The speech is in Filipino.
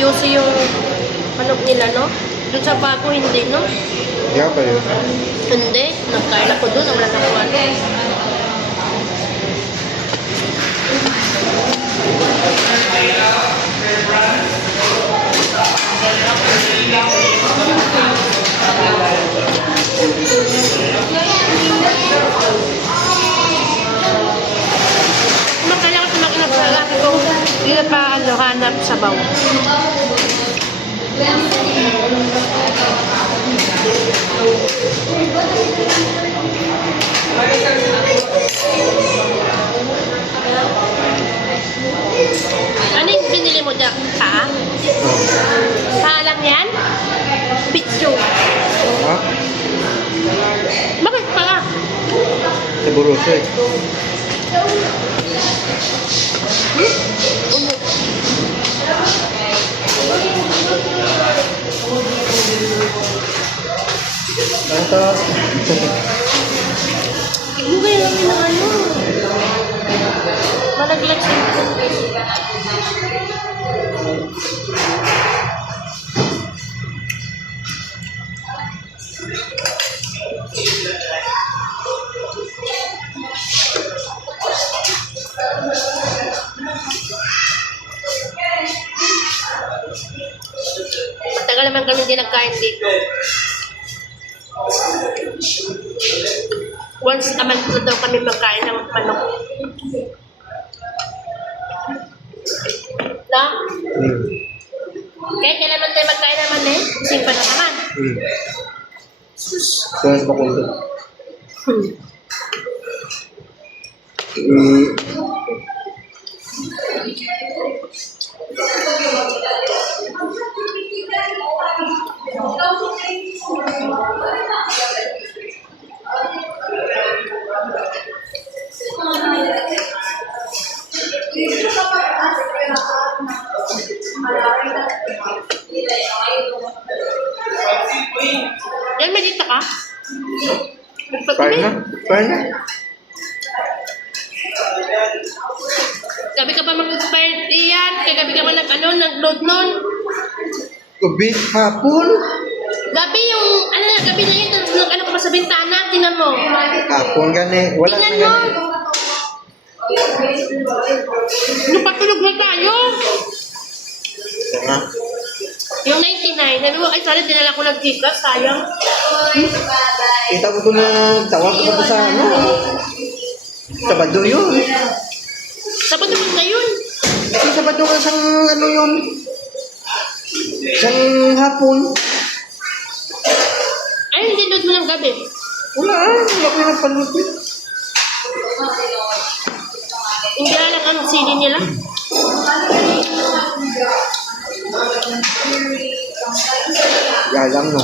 juicy yung manok nila, no? Doon sa bago, hindi, no? Kaya ba yun? Hindi. Nagkain ako doon. Wala na ko ano. Kailangan ko makinap sa laki kung hindi na pa hanap sa baw. Ano yung binili mo dyan? Paa? Paa lang yan? Picture. Ha? Bakit paa? Sa Buruso eh. Ito. Bugay lang yung ano. Malaglag siya. Matagal naman kami hindi nagkain dito. Once a month na daw kami magkain ng manok. No? Kaya kailan tayo magkain naman eh? Simpa na naman. Kaya pa ko ito. Yan, may dito ka? Kaya na. Kaya na. Gabi ka pa mag-expired yan. Kaya gabi ka pa nag-load nun. Gabi, hapon. Gabi yung, gabi na yun. Ano ka pa sa bintana, tingnan mo. Hapon gani. Wala na Tingnan mo. gani. Napatulog na tayo. Tama. Yung 99, sabi ko, ay sorry, dinala ko ng tikas, sayang. Kita ko ito na tawag ko pa sa ano. Sabado yun. Sabi naman na yun. Yung Sabado ka sang ano yun. Sang hapon. Ay, hindi load mo ng gabi. Wala wala ko yung panlupit. Hindi alam ang sili nila. Galang no.